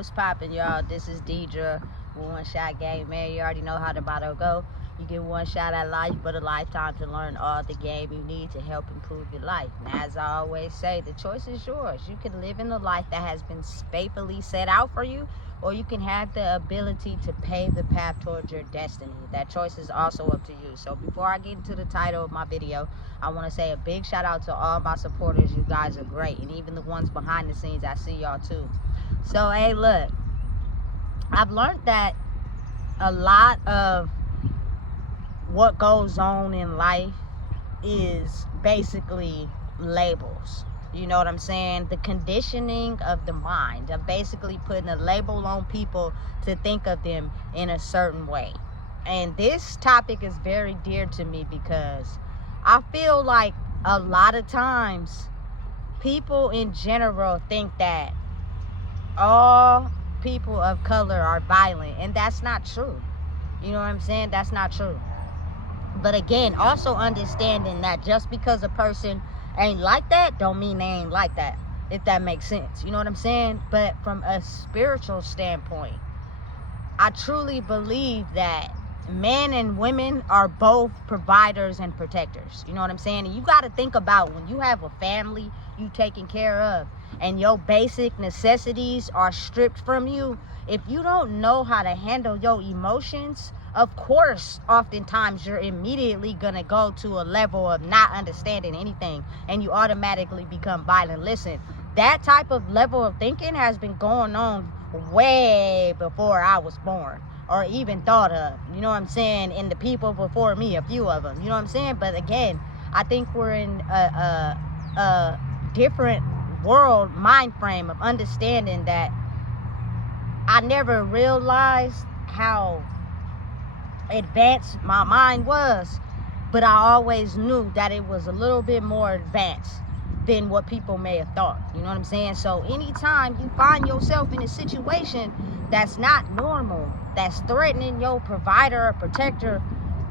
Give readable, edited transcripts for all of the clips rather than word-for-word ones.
What's poppin', y'all? This is Deidre with One Shot Game. Man, you already know how the motto go. You get one shot at life, but a lifetime to learn all the game you need to help improve your life. And as I always say, the choice is yours. You can live in the life that has been faithfully set out for you, or you can have the ability to pave the path towards your destiny. That choice is also up to you. So before I get into the title of my video, I want to say a big shout out to all my supporters. You guys are great. And even the ones behind the scenes, I see y'all too. So, hey, look, I've learned that a lot of what goes on in life is basically labels. You know what I'm saying? The conditioning of the mind, of basically putting a label on people to think of them in a certain way. And this topic is very dear to me because I feel like a lot of times people in general think that all people of color are violent, and that's not true. You know what I'm saying? That's not true. But again, also understanding that just because a person ain't like that don't mean they ain't like that, if that makes sense. You know what I'm saying? But from a spiritual standpoint, I truly believe that men and women are both providers and protectors. You know what I'm saying? And you got to think about when you have a family you taking care of and your basic necessities are stripped from you. If you don't know how to handle your emotions, of course, oftentimes you're immediately going to go to a level of not understanding anything and you automatically become violent. Listen, that type of level of thinking has been going on way before I was born or even thought of, you know what I'm saying, in the people before me, a few of them, you know what I'm saying? But again, I think we're in a different world mind frame of understanding that I never realized how advanced my mind was, but I always knew that it was a little bit more advanced than what people may have thought. You know what I'm saying? So anytime you find yourself in a situation that's not normal, that's threatening your provider or protector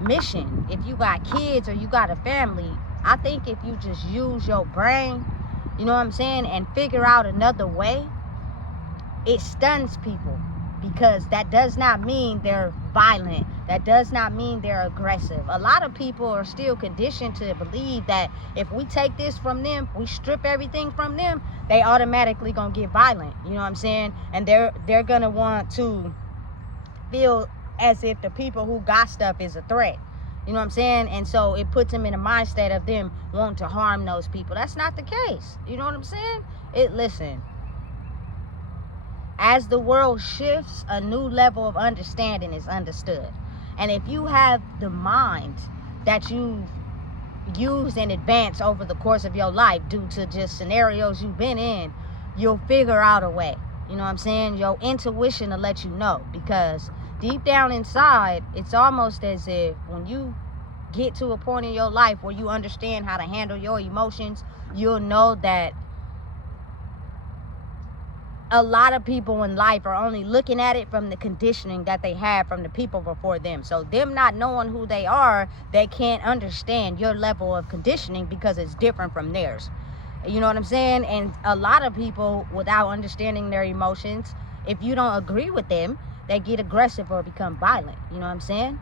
mission, if you got kids or you got a family, I think if you just use your brain, you know what I'm saying, and figure out another way, it stuns people, because that does not mean they're violent. That does not mean they're aggressive. A lot of people are still conditioned to believe that if we take this from them, we strip everything from them, they automatically gonna get violent. You know what I'm saying? And they're gonna want to feel as if the people who got stuff is a threat. You know what I'm saying? And so it puts them in a mind state of them wanting to harm those people. That's not the case. You know what I'm saying? Listen, as the world shifts, a new level of understanding is understood. And if you have the mind that you've used in advance over the course of your life due to just scenarios you've been in, you'll figure out a way. You know what I'm saying? Your intuition will let you know, because deep down inside, it's almost as if when you get to a point in your life where you understand how to handle your emotions, you'll know that a lot of people in life are only looking at it from the conditioning that they had from the people before them. So them not knowing who they are, they can't understand your level of conditioning because it's different from theirs. You know what I'm saying? And a lot of people, without understanding their emotions, if you don't agree with them, they get aggressive or become violent. You know what I'm saying?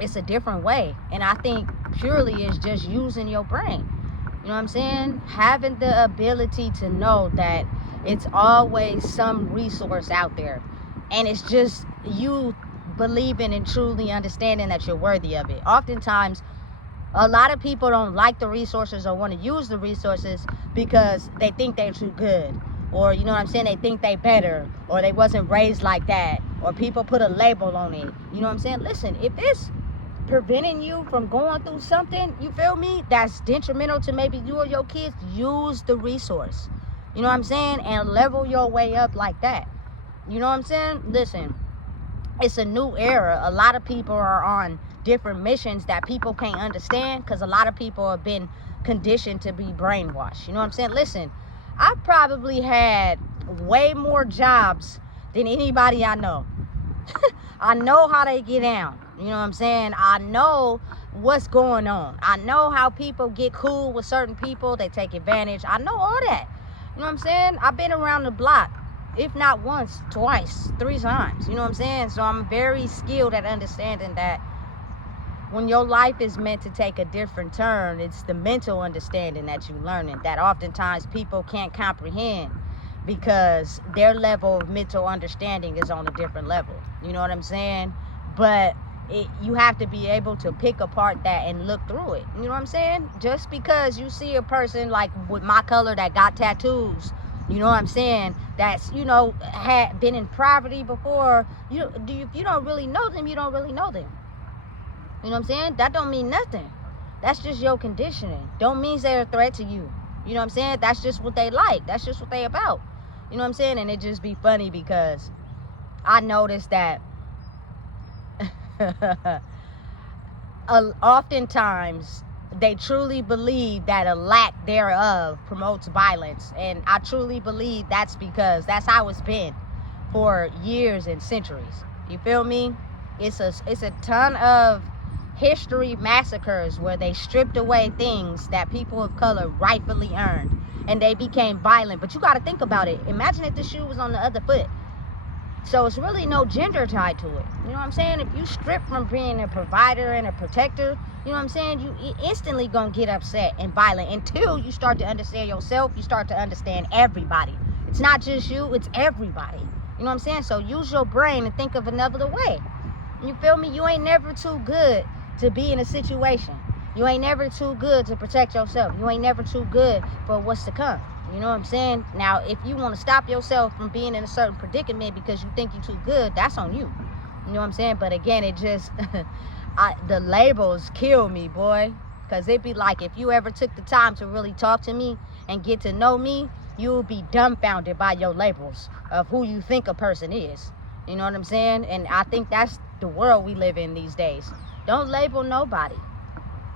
It's a different way. And I think purely it's just using your brain. You know what I'm saying? Having the ability to know that it's always some resource out there. And it's just you believing and truly understanding that you're worthy of it. Oftentimes, a lot of people don't like the resources or want to use the resources because they think they're too good. Or, you know what I'm saying, they think they better. Or they wasn't raised like that. Or people put a label on it. You know what I'm saying? Listen, if it's preventing you from going through something, you feel me, that's detrimental to maybe you or your kids, use the resource. You know what I'm saying? And level your way up like that. You know what I'm saying? Listen, it's a new era. A lot of people are on different missions that people can't understand because a lot of people have been conditioned to be brainwashed. You know what I'm saying? Listen, I probably had way more jobs than anybody I know. I know how they get down. You know what I'm saying? I know what's going on. I know how people get cool with certain people. They take advantage. I know all that. You know what I'm saying? I've been around the block. if not once, twice, 3 times. You know what I'm saying? So I'm very skilled at understanding that when your life is meant to take a different turn, it's the mental understanding that you're learning that oftentimes people can't comprehend because their level of mental understanding is on a different level. You know what I'm saying? But you have to be able to pick apart that and look through it. You know what I'm saying? Just because you see a person like with my color that got tattoos, you know what I'm saying, that's, you know, had been in poverty before, if you don't really know them, you don't really know them. You know what I'm saying? That don't mean nothing. That's just your conditioning. Don't mean they're a threat to you. You know what I'm saying? That's just what they like. That's just what they about. You know what I'm saying? And it just be funny because I noticed that oftentimes they truly believe that a lack thereof promotes violence. And I truly believe that's because that's how it's been for years and centuries. You feel me? It's a ton of history massacres where they stripped away things that people of color rightfully earned and they became violent. But you got to think about it. Imagine if the shoe was on the other foot. So it's really no gender tied to it. You know what I'm saying? If you strip from being a provider and a protector, you know what I'm saying, you instantly gonna get upset and violent until you start to understand yourself. You start to understand everybody. It's not just you, it's everybody. You know what I'm saying? So use your brain and think of another way. You feel me? You ain't never too good to be in a situation. You ain't never too good to protect yourself. You ain't never too good for what's to come. You know what I'm saying? Now, if you want to stop yourself from being in a certain predicament because you think you're too good, that's on you. You know what I'm saying? But again, it just, the labels kill me, boy. Because it'd be like if you ever took the time to really talk to me and get to know me, you'll be dumbfounded by your labels of who you think a person is. You know what I'm saying? And I think that's the world we live in these days. Don't label nobody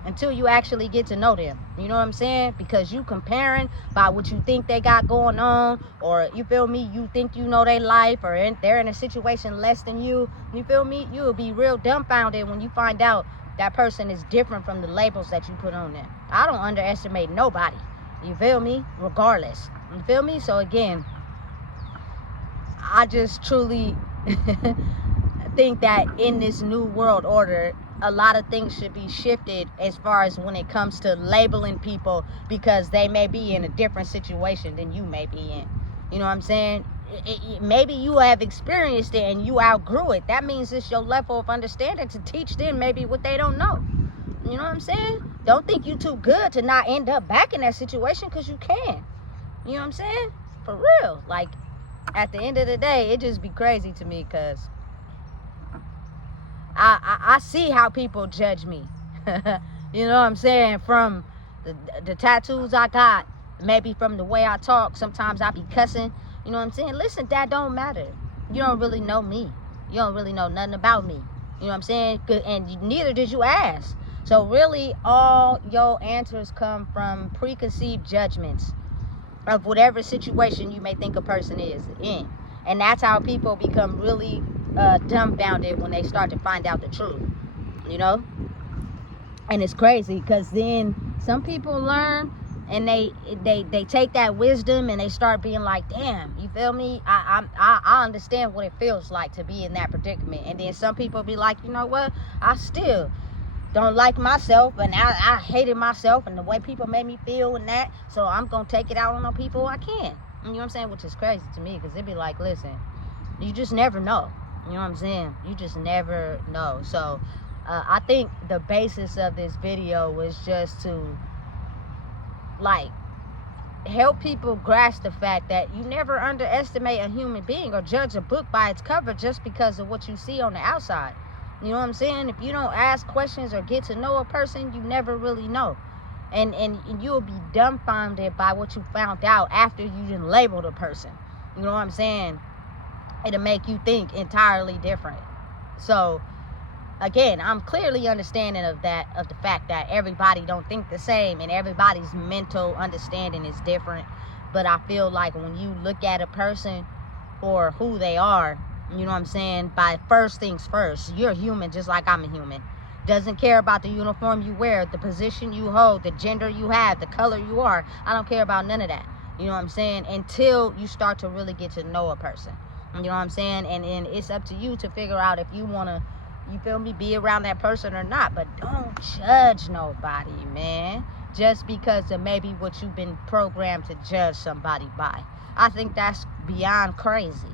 until you actually get to know them. You know what I'm saying? Because you comparing by what you think they got going on, or you feel me, you think you know their life, or they're in a situation less than you. You feel me? You will be real dumbfounded when you find out that person is different from the labels that you put on them. I don't underestimate nobody. You feel me? Regardless. You feel me? So again, I just truly think that in this new world order, a lot of things should be shifted as far as when it comes to labeling people because they may be in a different situation than you may be in. You know what I'm saying? Maybe you have experienced it and you outgrew it. That means it's your level of understanding to teach them maybe what they don't know. You know what I'm saying? Don't think you too good to not end up back in that situation, because you can. You know what I'm saying? For real. Like, at the end of the day, it just be crazy to me because I see how people judge me. You know what I'm saying? From the tattoos I got, maybe from the way I talk. Sometimes I be cussing. You know what I'm saying? Listen, that don't matter. You don't really know me. You don't really know nothing about me. You know what I'm saying? And neither did you ask. So really, all your answers come from preconceived judgments of whatever situation you may think a person is in. And that's how people become really dumbfounded when they start to find out the truth, you know? And it's crazy because then some people learn and they take that wisdom and they start being like, damn, you feel me? I understand what it feels like to be in that predicament. And then some people be like, you know what? I still don't like myself, and I hated myself and the way people made me feel and that, so I'm gonna take it out on the people I can. You know what I'm saying? Which is crazy to me, because it'd be like, listen, you just never know. You know what I'm saying? You just never know. So I think the basis of this video was just to like help people grasp the fact that you never underestimate a human being or judge a book by its cover just because of what you see on the outside. You know what I'm saying? If you don't ask questions or get to know a person, you never really know. And you'll be dumbfounded by what you found out after you didn't label the person. You know what I'm saying? It'll make you think entirely different. So, again, I'm clearly understanding of the fact that everybody don't think the same and everybody's mental understanding is different. But I feel like when you look at a person for who they are, you know what I'm saying, by first things first, you're human just like I'm a human. Doesn't care about the uniform you wear, the position you hold, the gender you have, the color you are. I don't care about none of that. You know what I'm saying? Until you start to really get to know a person. You know what I'm saying? And it's up to you to figure out if you want to, you feel me, be around that person or not. But don't judge nobody, man. Just because of maybe what you've been programmed to judge somebody by. I think that's beyond crazy.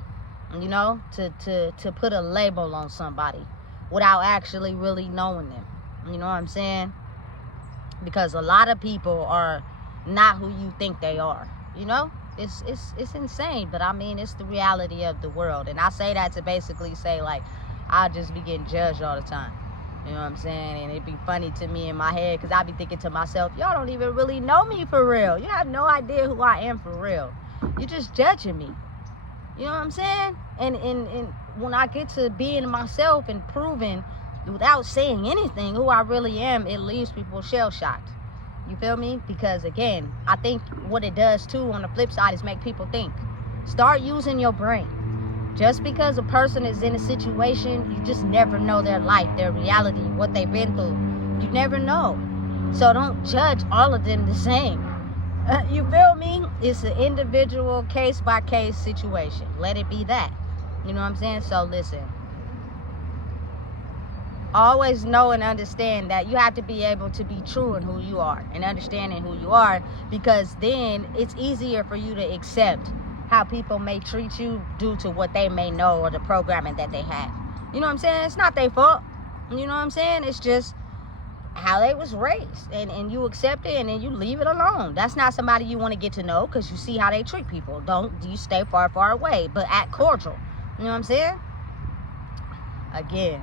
You know, to put a label on somebody without actually really knowing them. You know what I'm saying? Because a lot of people are not who you think they are. You know, it's insane, but I mean, it's the reality of the world. And I say that to basically say, like, I'll just be getting judged all the time. You know what I'm saying? And it'd be funny to me in my head, because I'd be thinking to myself, y'all don't even really know me for real. You have no idea who I am for real. You're just judging me. You know what I'm saying? And when I get to being myself and proving without saying anything who I really am, it leaves people shell-shocked. You feel me? Because again, I think what it does too on the flip side is make people think. Start using your brain. Just because a person is in a situation, you just never know their life, their reality, what they've been through. You never know. So don't judge all of them the same. You feel me? It's an individual case-by-case situation. Let it be that. You know what I'm saying? So listen. Always know and understand that you have to be able to be true in who you are and understanding who you are, because then it's easier for you to accept how people may treat you due to what they may know or the programming that they have. You know what I'm saying? It's not their fault. You know what I'm saying? It's just how they was raised, and you accept it and then you leave it alone. That's not somebody you want to get to know, because you see how they treat people. You stay far away, but act cordial. You know what I'm saying? Again,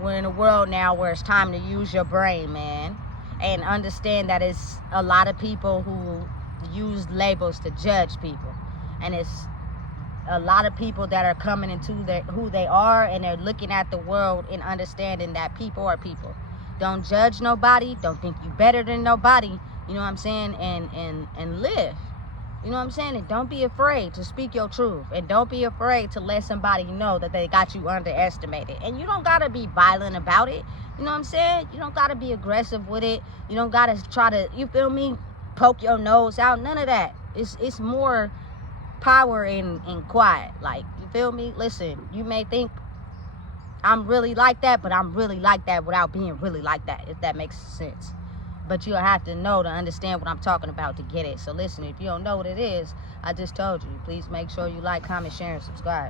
we're in a world now where it's time to use your brain, man, and understand that it's a lot of people who use labels to judge people, and it's a lot of people that are coming into who they are, and they're looking at the world and understanding that people are people. Don't judge nobody. Don't think you better than nobody. You know what I'm saying? And live. You know what I'm saying? And don't be afraid to speak your truth. And don't be afraid to let somebody know that they got you underestimated. And you don't got to be violent about it. You know what I'm saying? You don't got to be aggressive with it. You don't got to try to, you feel me, poke your nose out. None of that. It's more power in quiet. Like, you feel me? Listen, you may think I'm really like that, but I'm really like that without being really like that, if that makes sense. But you'll have to know to understand what I'm talking about to get it. So listen, if you don't know what it is, I just told you. Please make sure you like, comment, share, and subscribe.